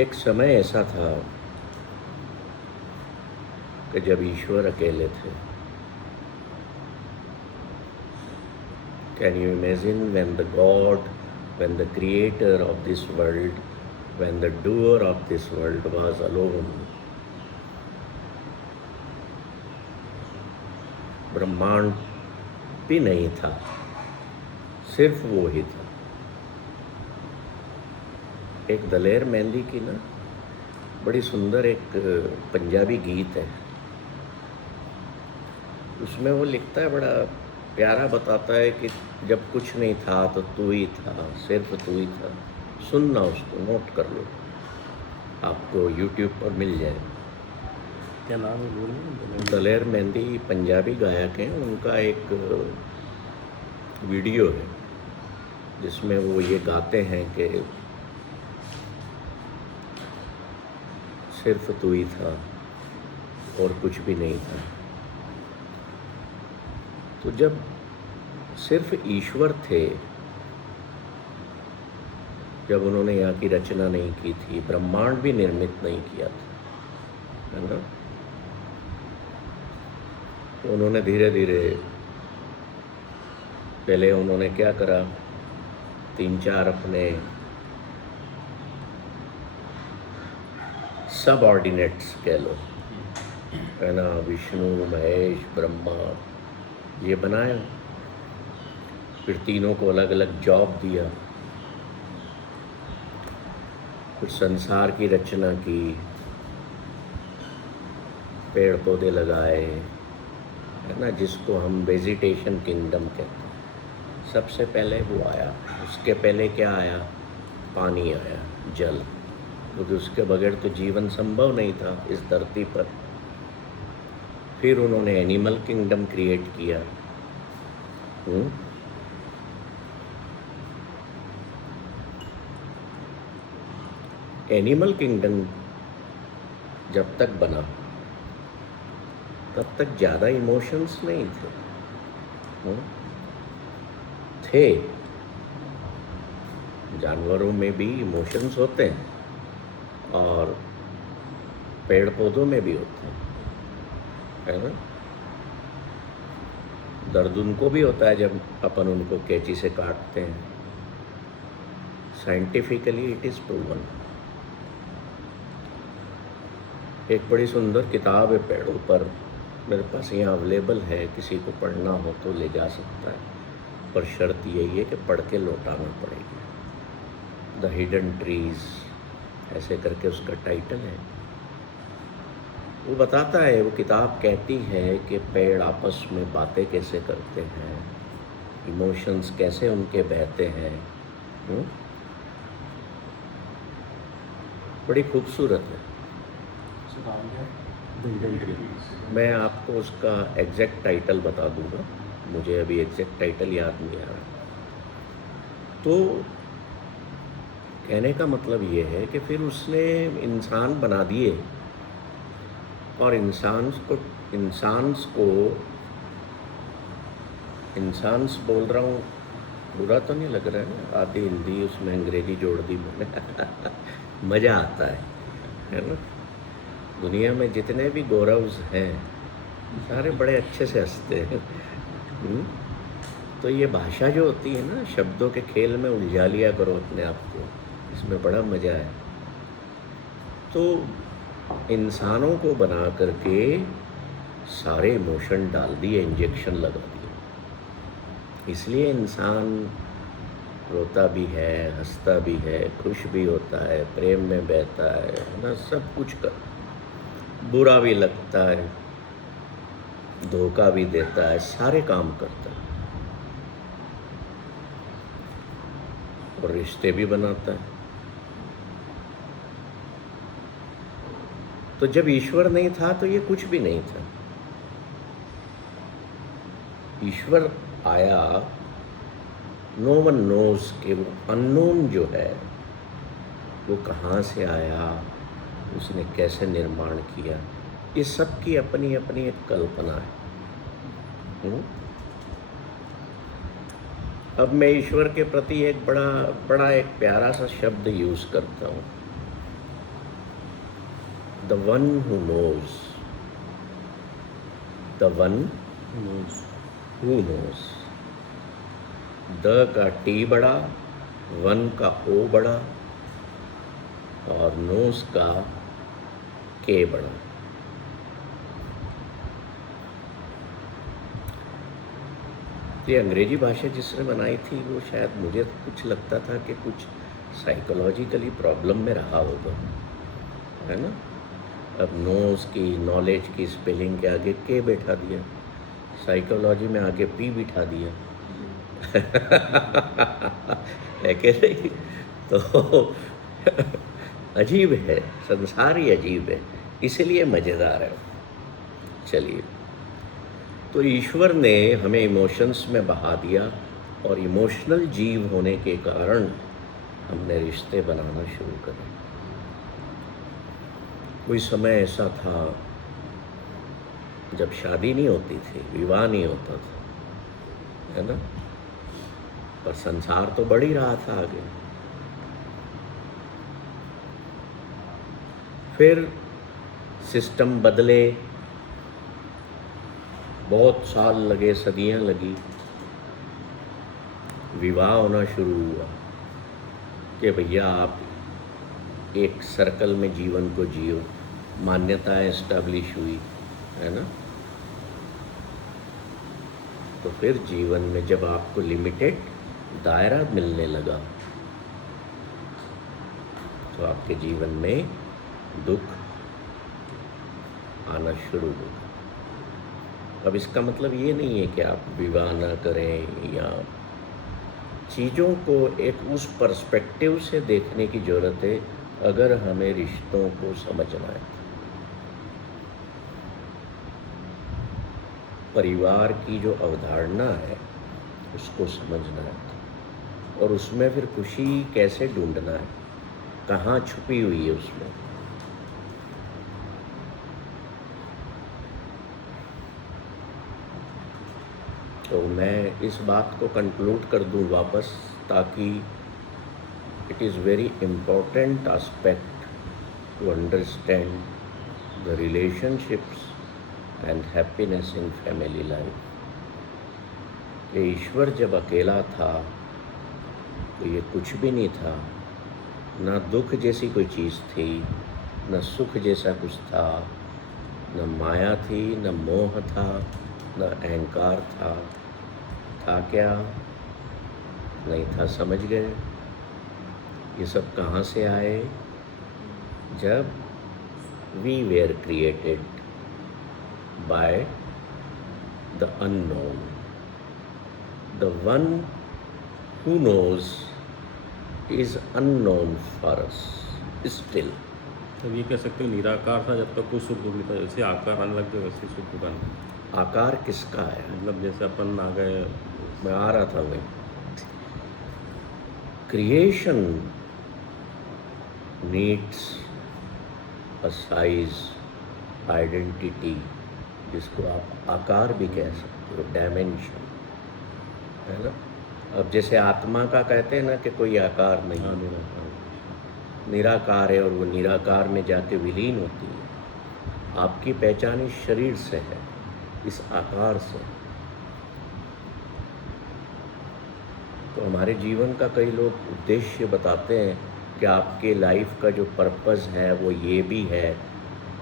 एक समय ऐसा था कि जब ईश्वर अकेले थे। Can you imagine when the creator of this world, when the doer of this world was alone? ब्रह्मांड भी नहीं था, सिर्फ वो ही था। एक दलेर मेहंदी की ना बड़ी सुंदर एक पंजाबी गीत है, उसमें वो लिखता है, बड़ा प्यारा बताता है कि जब कुछ नहीं था तो तू ही था, सिर्फ तू ही था। सुनना, उसको नोट कर लो, आपको YouTube पर मिल जाए। क्या नाम है बोलिए? दलेर मेहंदी पंजाबी गायक हैं, उनका एक वीडियो है जिसमें वो ये गाते हैं कि सिर्फ तू ही था और कुछ भी नहीं था। तो जब सिर्फ ईश्वर थे, जब उन्होंने यहाँ की रचना नहीं की थी, ब्रह्मांड भी निर्मित नहीं किया था, है ना, तो उन्होंने धीरे धीरे पहले उन्होंने क्या करा, 3-4 अपने सबऑर्डिनेट्स कह लो, है ना, विष्णु, महेश, ब्रह्मा, ये बनाया। फिर तीनों को अलग अलग जॉब दिया। फिर संसार की रचना की, पेड़ पौधे लगाए, है ना, जिसको हम वेजिटेशन किंगडम कहते हैं। सबसे पहले वो आया। उसके पहले क्या आया? पानी आया, जल, क्योंकि उसके बगैर तो जीवन संभव नहीं था इस धरती पर। फिर उन्होंने एनिमल किंगडम क्रिएट किया। एनिमल किंगडम जब तक बना तब तक ज़्यादा इमोशंस नहीं थे। जानवरों में भी इमोशंस होते हैं और पेड़ पौधों में भी होते हैं, है ना। दर्द उनको भी होता है जब अपन उनको कैंची से काटते हैं। Scientifically it is proven. एक बड़ी सुंदर किताब है पेड़ों पर, मेरे पास यहाँ अवेलेबल है, किसी को पढ़ना हो तो ले जा सकता है, पर शर्त यही है कि पढ़ के लौटाना पड़ेगा। द हिडन ट्रीज, ऐसे करके उसका टाइटल है। वो बताता है, वो किताब कहती है कि पेड़ आपस में बातें कैसे करते हैं, इमोशंस कैसे उनके बहते हैं। बड़ी खूबसूरत है। मैं आपको उसका एग्जैक्ट टाइटल बता दूंगा, मुझे अभी एग्जैक्ट टाइटल याद नहीं आ रहा। तो कहने का मतलब ये है कि फिर उसने इंसान बना दिए, और इंसान्स बोल रहा हूँ, बुरा तो नहीं लग रहा है ना, आधी हिंदी उसमें अंग्रेजी जोड़ दी मैंने मज़ा आता है ना। दुनिया में जितने भी गौरव्स हैं सारे बड़े अच्छे से हंसते हैं। तो ये भाषा जो होती है ना, शब्दों के खेल में उलझा लिया करो अपने आप को, इसमें बड़ा मज़ा है। तो इंसानों को बना करके सारे इमोशन डाल दिए, इंजेक्शन लगा दिए। इसलिए इंसान रोता भी है, हंसता भी है, खुश भी होता है, प्रेम में बहता है ना, सब कुछ कर, बुरा भी लगता है, धोखा भी देता है, सारे काम करता है, और रिश्ते भी बनाता है। तो जब ईश्वर नहीं था तो ये कुछ भी नहीं था। ईश्वर आया, नो वन नोज, कि वो अननोन जो है वो कहाँ से आया, उसने कैसे निर्माण किया, ये सब की अपनी अपनी एक कल्पना है। अब मैं ईश्वर के प्रति एक बड़ा एक प्यारा सा शब्द यूज़ करता हूँ, the one who knows, the one knows, who knows. The का टी बड़ा, वन का ओ बड़ा और नोज का के बड़ा। ये अंग्रेजी भाषा जिसने बनाई थी वो शायद मुझे कुछ लगता था कि कुछ साइकोलॉजिकली प्रॉब्लम में रहा होगा, है ना। अब नोज की, नॉलेज की स्पेलिंग के आगे के बैठा दिया, साइकोलॉजी में आगे पी बिठा दिया है कि नहीं। तो अजीब है, संसार ही अजीब है, इसीलिए मज़ेदार है। चलिए, तो ईश्वर ने हमें इमोशंस में बहा दिया और इमोशनल जीव होने के कारण हमने रिश्ते बनाना शुरू करे। कोई समय ऐसा था जब शादी नहीं होती थी, विवाह नहीं होता था, है ना, पर संसार तो बढ़ ही रहा था आगे। फिर सिस्टम बदले, बहुत साल लगे, सदियां लगी, विवाह होना शुरू हुआ कि भैया आप एक सर्कल में जीवन को जियो, मान्यताएं एस्टैब्लिश हुई, है ना। तो फिर जीवन में जब आपको लिमिटेड दायरा मिलने लगा तो आपके जीवन में दुख आना शुरू हो गया। अब इसका मतलब ये नहीं है कि आप विवाह ना करें, या चीज़ों को एक उस पर्सपेक्टिव से देखने की ज़रूरत है अगर हमें रिश्तों को समझना है। परिवार की जो अवधारणा है उसको समझना है और उसमें फिर खुशी कैसे ढूंढना है, कहाँ छुपी हुई है उसमें। तो मैं इस बात को कंक्लूड कर दूं वापस, ताकि it is very important aspect to understand the relationships and happiness in family life. ये ईश्वर जब अकेला था तो ये कुछ भी नहीं था, ना दुख जैसी कोई चीज़ थी, न सुख जैसा कुछ था, न माया थी, न मोह था, न अहंकार था क्या? नहीं था। समझ गए? ये सब कहाँ से आए? जब we were created by the unknown, the one who knows is unknown for us still. तब ये कह सकते हो निराकार था जब तक कोई सुख दुख नहीं था, जैसे आकार आने लग गए वैसे सुख दुख आने। आकार किसका है? मतलब जैसे अपन आ गए, मैं आ रहा था वही। Creation needs a size, identity, जिसको आप आकार भी कह सकते हो, डायमेंशन, है ना। अब जैसे आत्मा का कहते हैं ना कि कोई आकार नहीं, हाँ निराकार, निराकार है और वो निराकार में जाके विलीन होती है। आपकी पहचान इस शरीर से है, इस आकार से। तो हमारे जीवन का कई लोग उद्देश्य बताते हैं कि आपके लाइफ का जो पर्पस है वो ये भी है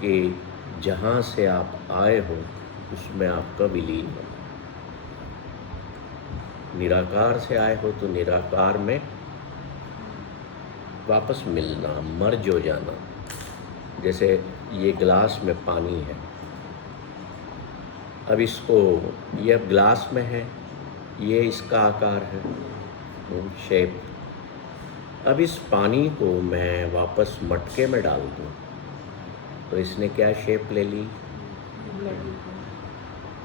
कि जहाँ से आप आए हो उसमें आपका विलीन हो। निराकार से आए हो तो निराकार में वापस मिलना, मर्ज हो जाना। जैसे ये ग्लास में पानी है, अब इसको, ये अब ग्लास में है, ये इसका आकार है, शेप। अब इस पानी को मैं वापस मटके में डाल दूँ तो इसने क्या शेप ले ली?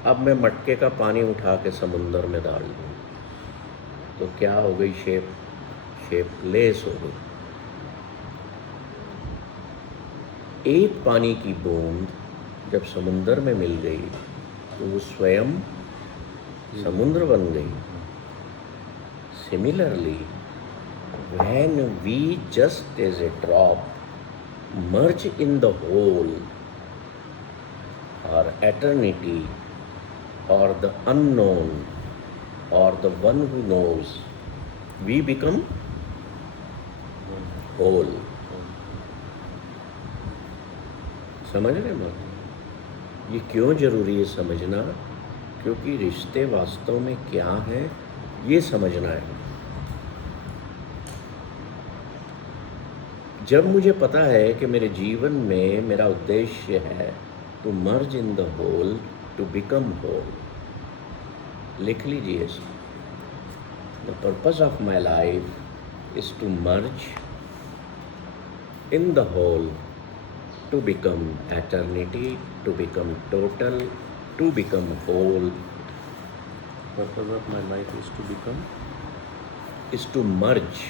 अब मैं मटके का पानी उठा के समुंदर में डाल दूँ तो क्या हो गई? शेप लेस हो गई। एक पानी की बूंद जब समुंदर में मिल गई तो वो स्वयं समुद्र बन गई। Similarly, when we just as a drop merge in the whole or eternity or the unknown or the one who knows, we become whole. समझ रहे हैं? ये क्यों जरूरी है समझना? क्योंकि रिश्ते वास्तव में क्या हैं ये समझना है। जब मुझे पता है कि मेरे जीवन में मेरा उद्देश्य है to merge in the whole, to become whole, लिख लीजिए इसको। The purpose of my life is to merge in the whole, to become eternity, to become total, to become whole. Purpose of my life is to become. Is to merge.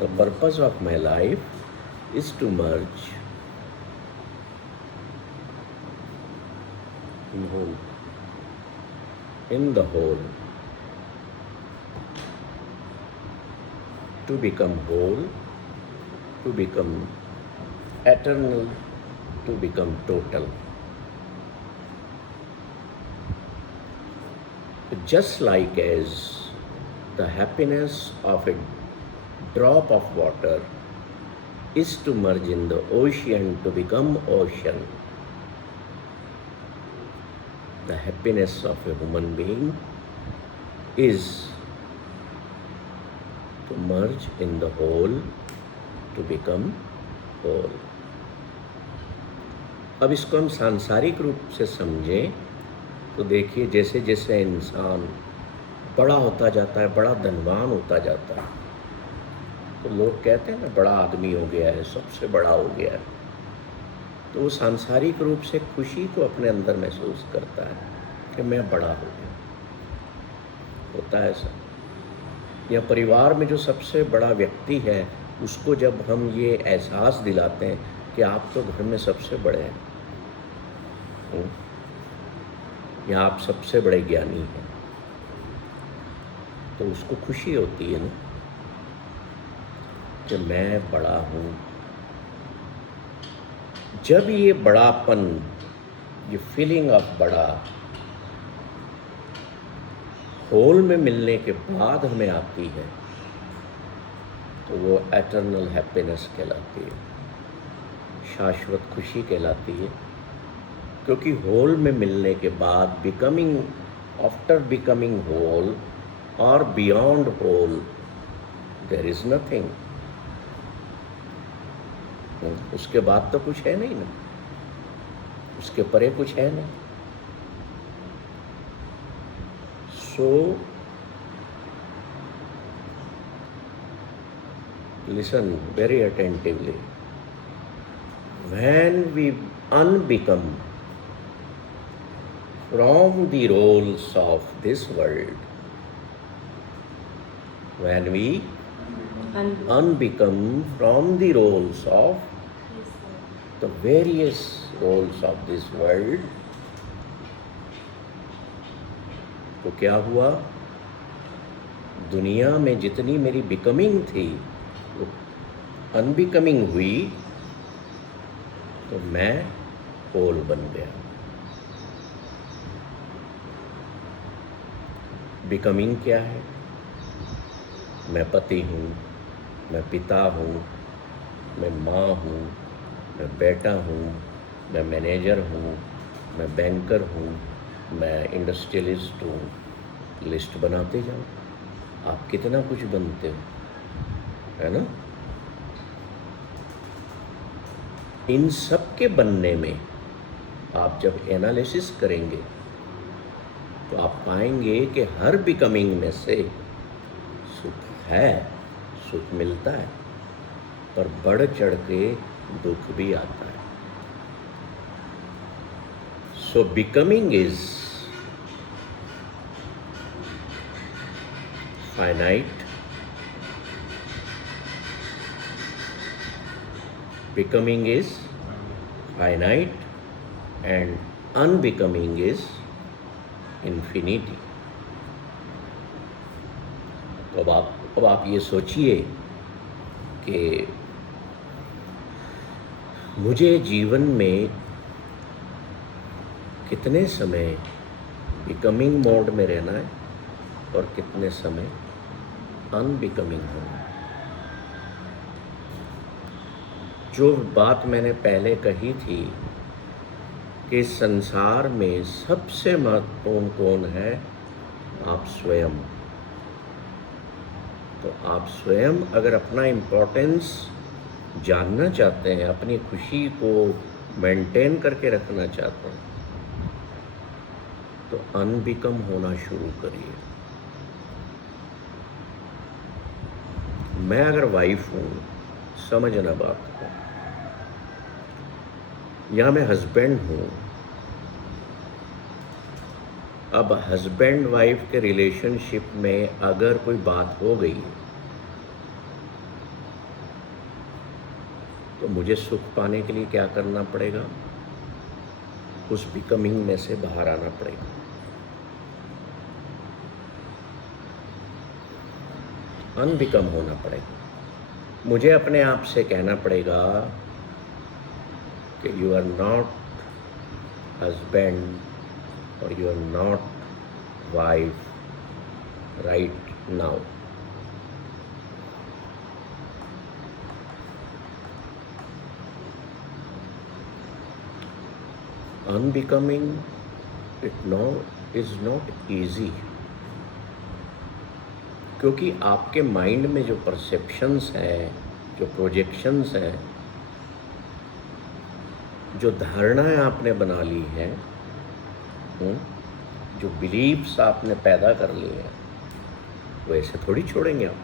The purpose of my life is to merge In whole. in the whole, to become whole, to become eternal, to become total. Just like as the happiness of a drop of water is to merge in the ocean to become ocean, the happiness of a human being is to merge in the whole to become whole. अब इसको हम सांसारिक रूप से समझें तो देखिए, जैसे जैसे इंसान बड़ा होता जाता है, बड़ा धनवान होता जाता है, तो लोग कहते हैं ना बड़ा आदमी हो गया है, सबसे बड़ा हो गया है, तो वो सांसारिक रूप से खुशी को अपने अंदर महसूस करता है कि मैं बड़ा हो गया। होता है ऐसा। या परिवार में जो सबसे बड़ा व्यक्ति है उसको जब हम ये एहसास दिलाते हैं कि आप तो घर में सबसे बड़े हैं, या आप सबसे बड़े ज्ञानी हैं, तो उसको खुशी होती है ना कि मैं बड़ा हूँ। जब ये बड़ापन, ये फीलिंग ऑफ बड़ा होल में मिलने के बाद हमें आती है तो वो एटर्नल हैप्पीनेस कहलाती है, शाश्वत खुशी कहलाती है। क्योंकि होल में मिलने के बाद बिकमिंग, आफ्टर बिकमिंग होल और beyond whole there is nothing. उसके बाद तो कुछ है नहीं ना, उसके परे कुछ है नहीं। सो listen very attentively. When we unbecome from the roles of this world, when we unbecome from the roles of the various roles of this world, तो क्या हुआ? दुनिया में जितनी मेरी बिकमिंग थी वो अनबिकमिंग हुई, तो मैं होल बन गया। बिकमिंग क्या है? मैं पति हूँ, मैं पिता हूँ, मैं माँ हूँ, मैं बेटा हूँ, मैं मैनेजर हूँ, मैं बैंकर हूँ, मैं इंडस्ट्रियलिस्ट हूँ। लिस्ट बनाते जाओ, आप कितना कुछ बनते हो, है ना? इन सब के बनने में आप जब एनालिसिस करेंगे तो आप पाएंगे कि हर बिकमिंग में से सुख है, सुख मिलता है, पर बढ़ चढ़ के दुख भी आता है। So becoming is finite, becoming is finite and unbecoming is infinity. तो अब आप ये सोचिए कि मुझे जीवन में कितने समय बिकमिंग मोड में रहना है और कितने समय अनबिकमिंग होना है। जो बात मैंने पहले कही थी कि संसार में सबसे महत्वपूर्ण कौन है, आप स्वयं। तो आप स्वयं अगर अपना इम्पोर्टेंस जानना चाहते हैं, अपनी खुशी को मेंटेन करके रखना चाहते हैं, तो अनबिकम होना शुरू करिए। मैं अगर वाइफ हूँ, समझना बात को, या मैं हस्बैंड हूँ, अब हस्बैंड वाइफ के रिलेशनशिप में अगर कोई बात हो गई तो मुझे सुख पाने के लिए क्या करना पड़ेगा, उस बिकमिंग में से बाहर आना पड़ेगा। अनबिकम होना पड़ेगा। मुझे अपने आप से कहना पड़ेगा कि यू आर नॉट हस्बैंड और you are not wife right now. Unbecoming is not easy, क्योंकि आपके माइंड में जो परसेप्शंस हैं, जो प्रोजेक्शंस हैं, जो धारणाएं आपने बना ली हैं, जो बिलीव्स आपने पैदा कर लिए हैं, वो ऐसे थोड़ी छोड़ेंगे आप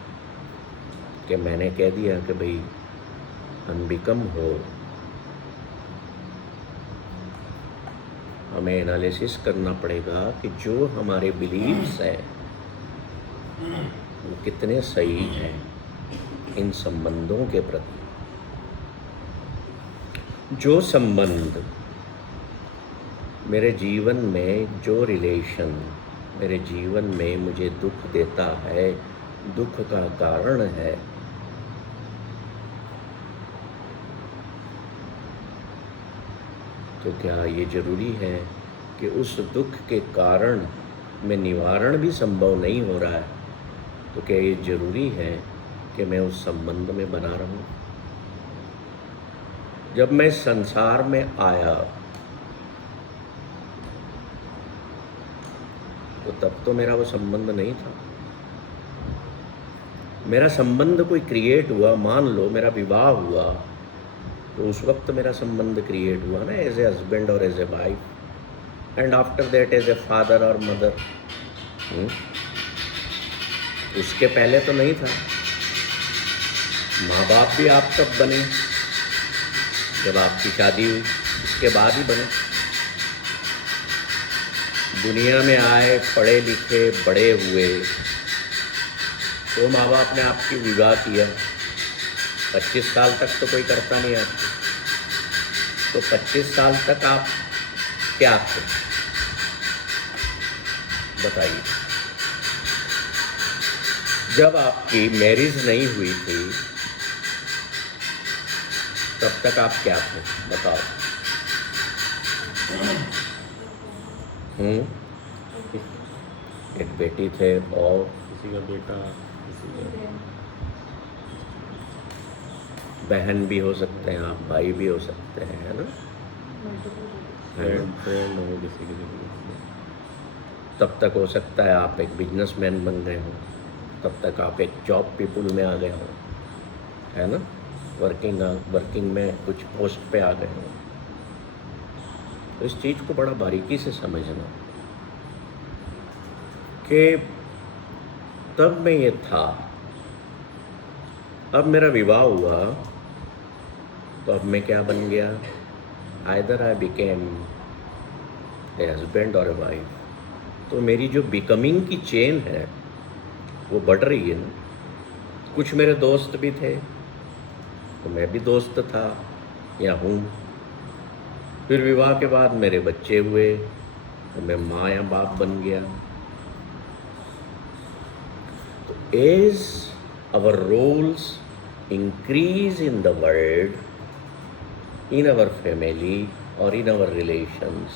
कि मैंने कह दिया कि भाई अनबिकम हो। हमें एनालिसिस करना पड़ेगा कि जो हमारे बिलीव्स हैं वो कितने सही हैं इन संबंधों के प्रति। जो संबंध मेरे जीवन में, जो रिलेशन मेरे जीवन में मुझे दुख देता है, दुख का कारण है, तो क्या ये ज़रूरी है कि उस दुख के कारण में निवारण भी संभव नहीं हो रहा है, तो क्या ये ज़रूरी है कि मैं उस संबंध में बना रहूं? जब मैं संसार में आया तो तब तो मेरा वो संबंध नहीं था। मेरा संबंध कोई क्रिएट हुआ, मान लो मेरा विवाह हुआ, तो उस वक्त मेरा संबंध क्रिएट हुआ ना, एज ए हस्बैंड और as a wife, and after that as a father और मदर। उसके पहले तो नहीं था। माँ बाप भी आप तब बने जब आपकी शादी हुई, उसके बाद ही बने। दुनिया में आए, पढ़े लिखे, बड़े हुए, तो माँ बाप ने आपकी विवाह किया। 25 साल तक तो कोई करता नहीं आपको, तो 25 साल तक आप क्या थे बताइए। जब आपकी मैरिज नहीं हुई थी तब तक आप क्या थे बताओ। एक बेटी थे और किसी का बेटा, किसी का बहन भी हो सकते हैं आप, भाई भी हो सकते हैं, है ना, फ्रेंड हो किसी के। तब तक हो सकता है आप एक बिजनेसमैन बन गए हो, तब तक आप एक जॉब पीपुल में आ गए हो, है ना, वर्किंग में कुछ पोस्ट पे आ गए हो। तो इस चीज़ को बड़ा बारीकी से समझना कि तब मैं ये था, अब मेरा विवाह हुआ तो अब मैं क्या बन गया, either I became a husband और ए वाइफ। तो मेरी जो बिकमिंग की चेन है वो बढ़ रही है ना। कुछ मेरे दोस्त भी थे तो मैं भी दोस्त था या हूँ। फिर विवाह के बाद मेरे बच्चे हुए तो मैं माँ या बाप बन गया। तो as our roles increase in the world, in our family और इन आवर रिलेशंस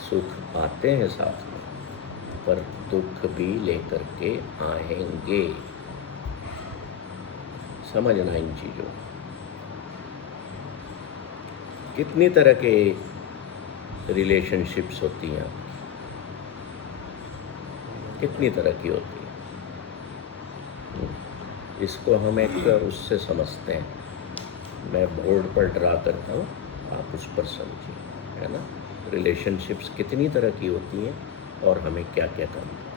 सुख आते हैं साथ में, पर दुख भी लेकर के आएंगे। समझना इन चीज़ों को। कितनी तरह के रिलेशनशिप्स होती हैं, कितनी तरह की होती है। इसको हम एक उससे समझते हैं, मैं बोर्ड पर ड्रा करता हूँ, आप उस पर समझिए, है ना। रिलेशनशिप्स कितनी तरह की होती हैं और हमें क्या क्या करना है।